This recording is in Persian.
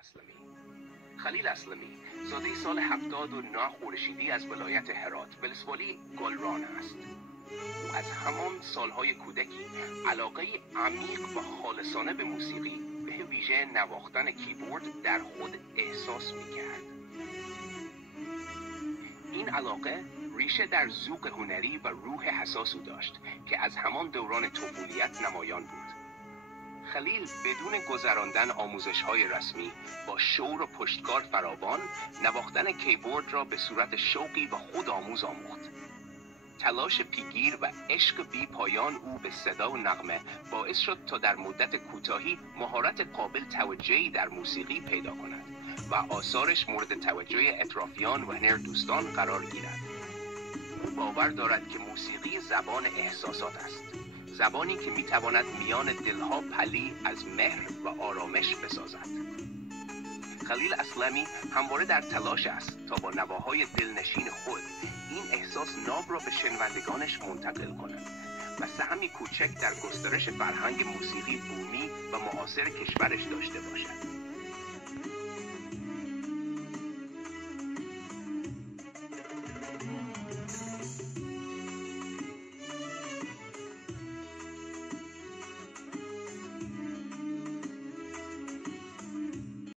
اسلمی. خلیل اسلمی زاده سال 79 خورشیدی از ولایت هرات ولسوالی گلران است. او از همان سالهای کودکی علاقه عمیق و خالصانه به موسیقی به ویژه نواختن کیبورد در خود احساس می‌کرد. این علاقه ریشه در ذوق هنری و روح حساس او داشت که از همان دوران طفولیت نمایان بود. خلیل بدون گذراندن آموزش‌های رسمی با شور و پشتکار فراوان نواختن کیبورد را به صورت شوقی و خودآموز آموخت. تلاش پیگیر و عشق بی پایان او به صدا و نغمه باعث شد تا در مدت کوتاهی مهارت قابل توجهی در موسیقی پیدا کند و آثارش مورد توجه اطرافیان و هنردوستان قرار گیرد. او باور دارد که موسیقی زبان احساسات است، زبانی که میتواند میان دلها پلی از مهر و آرامش بسازد. خلیل اسلمی همواره در تلاش است تا با نواهای دلنشین خود این احساس ناب را به شنوندگانش منتقل کند و سهمی کوچک در گسترش فرهنگ موسیقی بومی و معاصر کشورش داشته باشد.